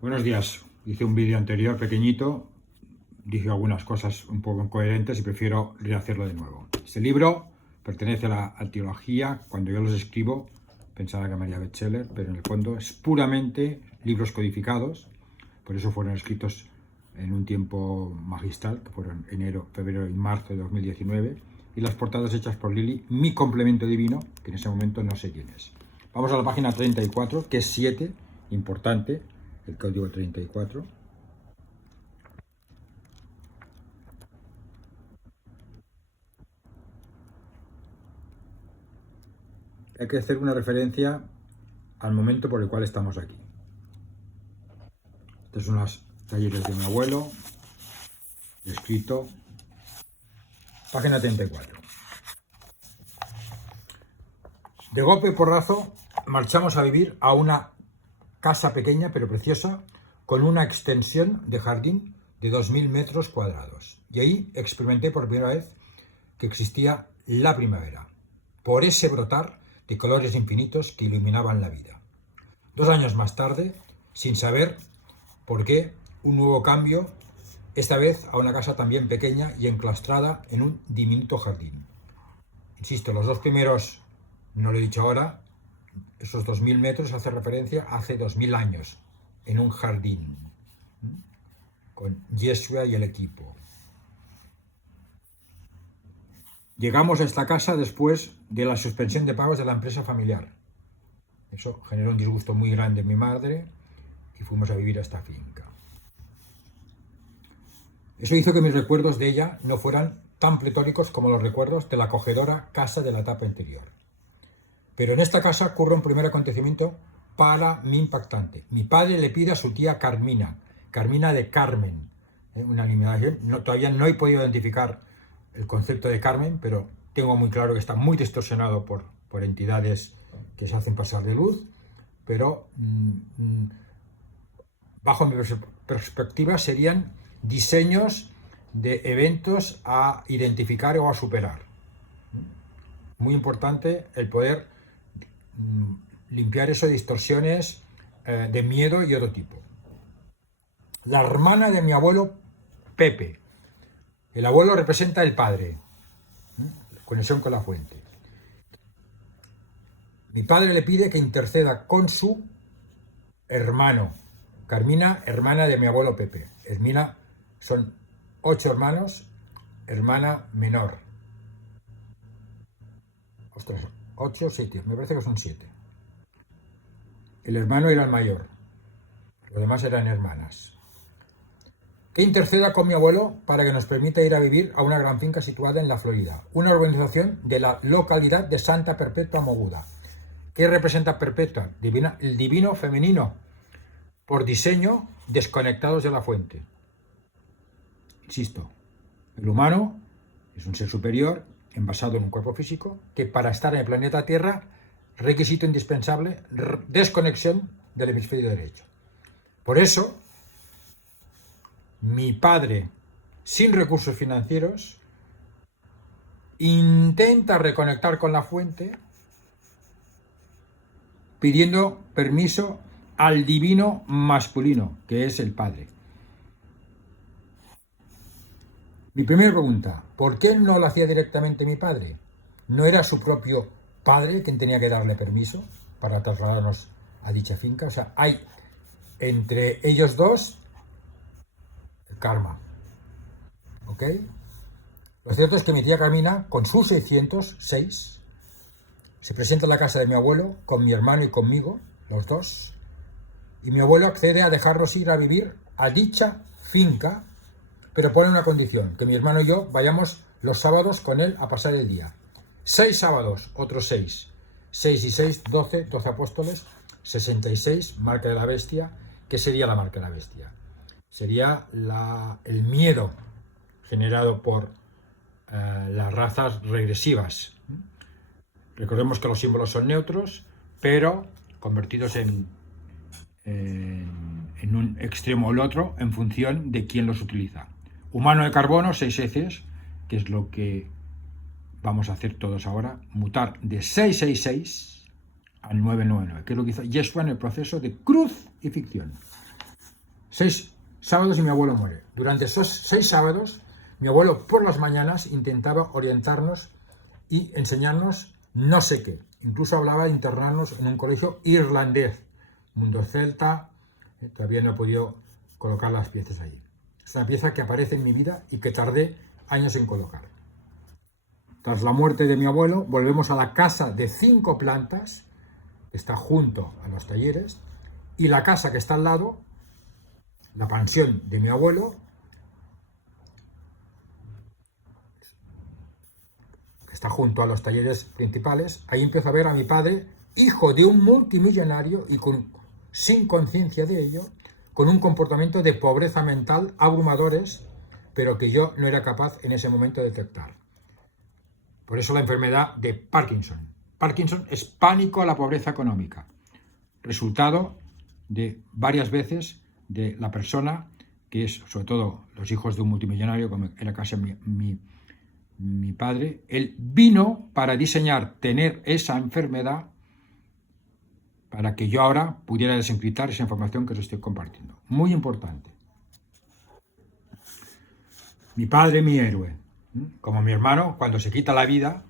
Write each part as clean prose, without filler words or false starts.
Buenos días. Hice un vídeo anterior pequeñito, dije algunas cosas un poco incoherentes y prefiero rehacerlo de nuevo. Este libro pertenece a la teología. Cuando yo los escribo pensaba que María bestseller, pero en el fondo es puramente libros codificados. Por eso fueron escritos en un tiempo magistral, que fueron enero, febrero y marzo de 2019, y las portadas hechas por Lili, mi complemento divino, que en ese momento no sé quién es. Vamos a la página 34, que es 7, importante, el código 34. Hay que hacer una referencia al momento por el cual estamos aquí. Estos son los talleres de mi abuelo, escrito, página 34. De golpe y porrazo marchamos a vivir a una casa pequeña pero preciosa, con una extensión de jardín de 2000 metros cuadrados. Y ahí experimenté por primera vez que existía la primavera, por ese brotar de colores infinitos que iluminaban la vida. 2 años más tarde, sin saber por qué, un nuevo cambio, esta vez a una casa también pequeña y enclaustrada en un diminuto jardín. Insisto, los dos primeros, no lo he dicho ahora, esos 2000 metros hace referencia a hace 2000 años, en un jardín, con Yeshua y el equipo. Llegamos a esta casa después de la suspensión de pagos de la empresa familiar. Eso generó un disgusto muy grande en mi madre y fuimos a vivir a esta finca. Eso hizo que mis recuerdos de ella no fueran tan pletóricos como los recuerdos de la acogedora casa de la etapa anterior. Pero en esta casa ocurre un primer acontecimiento para mí impactante. Mi padre le pide a su tía Carmina de Carmen, una eliminación. Todavía no he podido identificar el concepto de Carmen, pero tengo muy claro que está muy distorsionado por entidades que se hacen pasar de luz, pero bajo mi perspectiva serían diseños de eventos a identificar o a superar. Muy importante el poder limpiar eso de distorsiones de miedo y otro tipo. La hermana de mi abuelo Pepe. El abuelo representa el padre. Conexión con la fuente. Mi padre le pide que interceda con su hermano. Carmina, hermana de mi abuelo Pepe. Hermina, son 8 hermanos, hermana menor. Ostras, 8 o 7, me parece que son 7. El hermano era el mayor, los demás eran hermanas. Que interceda con mi abuelo para que nos permita ir a vivir a una gran finca situada en la Florida, una urbanización de la localidad de Santa Perpetua Mogoda. ¿Qué representa Perpetua? El divino femenino, por diseño desconectados de la fuente. Insisto, el humano es un ser superior envasado en un cuerpo físico que para estar en el planeta Tierra, requisito indispensable, desconexión del hemisferio derecho. Por eso, mi padre, sin recursos financieros, intenta reconectar con la fuente pidiendo permiso al divino masculino, que es el padre. Mi primera pregunta, ¿por qué no lo hacía directamente mi padre? ¿No era su propio padre quien tenía que darle permiso para trasladarnos a dicha finca? O sea, hay entre ellos dos el karma. ¿Ok? Lo cierto es que mi tía Carmina, con sus 606, se presenta en la casa de mi abuelo, con mi hermano y conmigo, los dos, y mi abuelo accede a dejarnos ir a vivir a dicha finca, pero pone una condición, que mi hermano y yo vayamos los sábados con él a pasar el día. 6 sábados, otros 6. 6 y 6, 12, 12 apóstoles, 66, marca de la bestia. ¿Qué sería la marca de la bestia? Sería el miedo generado por las razas regresivas. Recordemos que los símbolos son neutros, pero convertidos en un extremo o el otro en función de quién los utiliza. Humano de carbono, 6 heces, que es lo que vamos a hacer todos ahora, mutar de 666 al 999, que es lo que hizo Yeshua en el proceso de crucifixión. 6 sábados y mi abuelo muere. Durante esos 6 sábados, mi abuelo por las mañanas intentaba orientarnos y enseñarnos no sé qué. Incluso hablaba de internarnos en un colegio irlandés, mundo celta. Todavía no he podido colocar las piezas ahí. Es una pieza que aparece en mi vida y que tardé años en colocar. Tras la muerte de mi abuelo, volvemos a la casa de 5 plantas, que está junto a los talleres, y la casa que está al lado, la pensión de mi abuelo, que está junto a los talleres principales. Ahí empiezo a ver a mi padre, hijo de un multimillonario y sin conciencia de ello, con un comportamiento de pobreza mental abrumadores, pero que yo no era capaz en ese momento de detectar. Por eso la enfermedad de Parkinson. Parkinson es pánico a la pobreza económica, resultado de varias veces de la persona que es, sobre todo los hijos de un multimillonario, como era casi mi padre. Él vino para diseñar, tener esa enfermedad, para que yo ahora pudiera desencriptar esa información que os estoy compartiendo. Muy importante. Mi padre, mi héroe. Como mi hermano, cuando se quita la vida,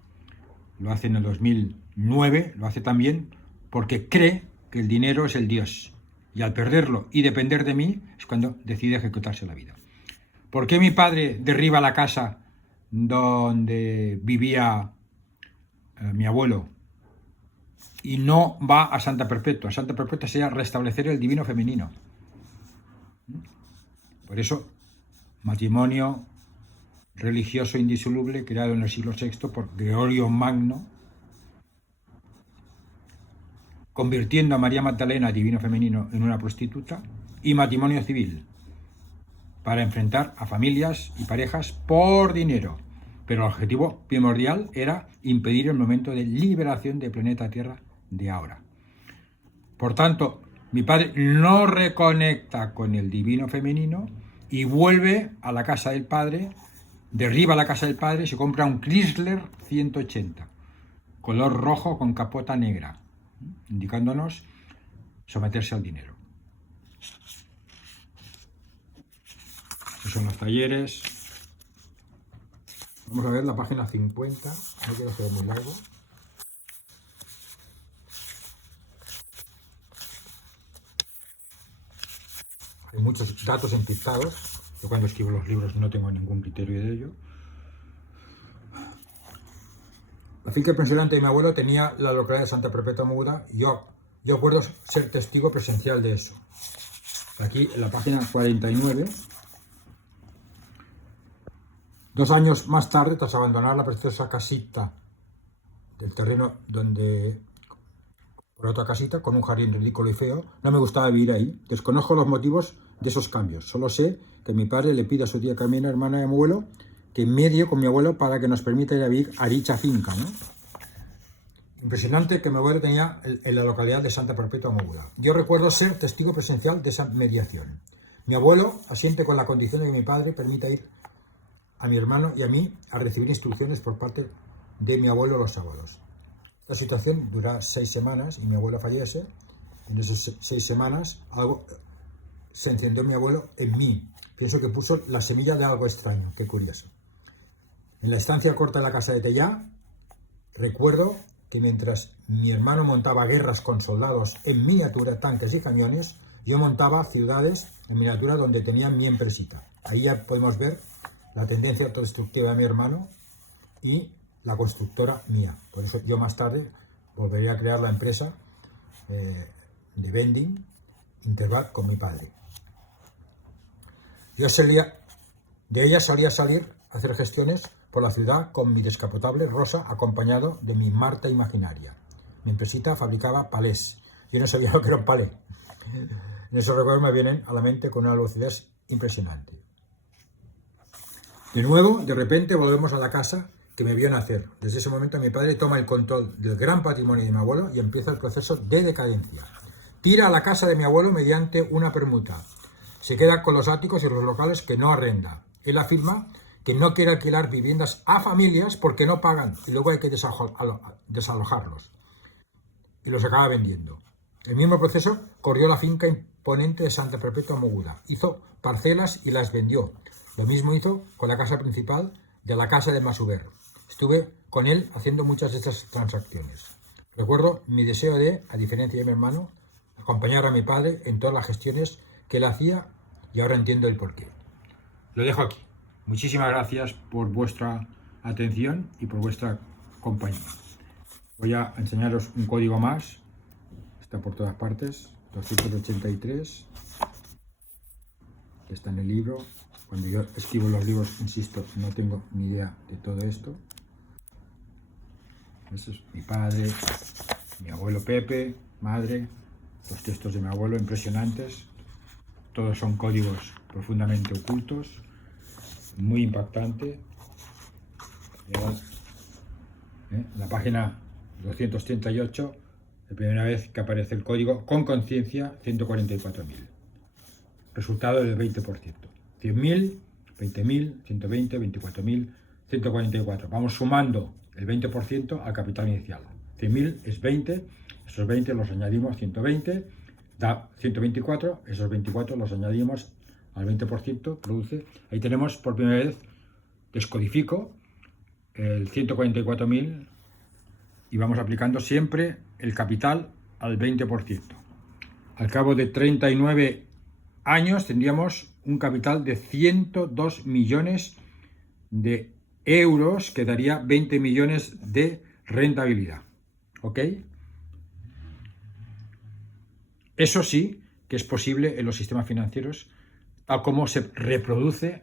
lo hace en el 2009, lo hace también porque cree que el dinero es el Dios. Y al perderlo y depender de mí, es cuando decide ejecutarse la vida. ¿Por qué mi padre derriba la casa donde vivía mi abuelo y no va a Santa Perpetua? Santa Perpetua sería restablecer el divino femenino. Por eso, matrimonio religioso indisoluble creado en el siglo VI por Gregorio Magno, convirtiendo a María Magdalena, divino femenino, en una prostituta, y matrimonio civil, para enfrentar a familias y parejas por dinero. Pero el objetivo primordial era impedir el momento de liberación del planeta Tierra de ahora. Por tanto, mi padre no reconecta con el divino femenino y vuelve a la casa del padre, derriba la casa del padre y se compra un Chrysler 180, color rojo con capota negra, indicándonos someterse al dinero. Estos son los talleres. Vamos a ver la página 50, no quiero hacer muy largo. Hay muchos datos encriptados. Yo cuando escribo los libros no tengo ningún criterio de ello. La finca pensionante de mi abuelo tenía la localidad de Santa Perpetua Muda y yo acuerdo ser testigo presencial de eso. Aquí en la página 49, 2 años más tarde, tras abandonar la preciosa casita del terreno donde, por otra casita, con un jardín ridículo y feo, no me gustaba vivir ahí. Desconozco los motivos de esos cambios. Solo sé que mi padre le pide a su tía Carmina, hermana de mi abuelo, que medie con mi abuelo para que nos permita ir a vivir a dicha finca, ¿no? Impresionante que mi abuelo tenía en la localidad de Santa Perpetua Muda. Yo recuerdo ser testigo presencial de esa mediación. Mi abuelo asiente con la condición de que mi padre permita ir a mi hermano y a mí a recibir instrucciones por parte de mi abuelo los sábados. Esta situación dura 6 semanas y mi abuelo fallece. En esas 6 semanas algo se encendió mi abuelo en mí. Pienso que puso la semilla de algo extraño. Qué curioso. En la estancia corta de la casa de Tellá, recuerdo que mientras mi hermano montaba guerras con soldados en miniatura, tanques y camiones, yo montaba ciudades en miniatura donde tenía mi empresita. Ahí ya podemos ver la tendencia autodestructiva de mi hermano y la constructora mía. Por eso yo más tarde volvería a crear la empresa de vending Interbat con mi padre. De ella solía salir a hacer gestiones por la ciudad con mi descapotable rosa acompañado de mi Marta imaginaria. Mi empresita fabricaba palés. Yo no sabía lo que era un palé. En esos recuerdos me vienen a la mente con una lucidez impresionante. De nuevo, de repente, volvemos a la casa que me vio nacer. Desde ese momento mi padre toma el control del gran patrimonio de mi abuelo y empieza el proceso de decadencia. Tira a la casa de mi abuelo mediante una permuta. Se queda con los áticos y los locales que no arrenda. Él afirma que no quiere alquilar viviendas a familias porque no pagan y luego hay que desalojarlos. Y los acaba vendiendo. El mismo proceso corrió la finca ponente de Santa Perpetua Mogoda. Hizo parcelas y las vendió. Lo mismo hizo con la casa principal de la casa de Masuber. Estuve con él haciendo muchas de estas transacciones. Recuerdo mi deseo de, a diferencia de mi hermano, acompañar a mi padre en todas las gestiones que él hacía y ahora entiendo el porqué. Lo dejo aquí. Muchísimas gracias por vuestra atención y por vuestra compañía. Voy a enseñaros un código más. Está por todas partes. 283. Está en el libro. Cuando yo escribo los libros, insisto, no tengo ni idea de todo esto. Ese es mi padre, mi abuelo Pepe, madre, los textos de mi abuelo impresionantes. Todos son códigos profundamente ocultos, muy impactante. La página 238, la primera vez que aparece el código con conciencia, 144.000. Resultado del 20%. 100.000, 20.000, 120, 24.000, 144. Vamos sumando el 20% al capital inicial. 100.000 es 20, esos 20 los añadimos 120, da 124, esos 24 los añadimos al 20%, produce. Ahí tenemos por primera vez, descodifico el 144.000 y vamos aplicando siempre el capital al 20%. Al cabo de 39 años tendríamos un capital de 102 millones de euros, que daría 20 millones de rentabilidad. ¿Ok? Eso sí que es posible en los sistemas financieros, tal como se reproduce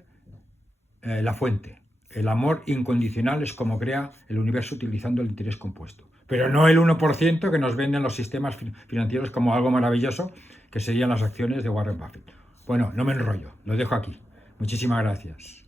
la fuente. El amor incondicional es como crea el universo utilizando el interés compuesto. Pero no el 1% que nos venden los sistemas financieros como algo maravilloso, que serían las acciones de Warren Buffett. Bueno, no me enrollo, lo dejo aquí. Muchísimas gracias.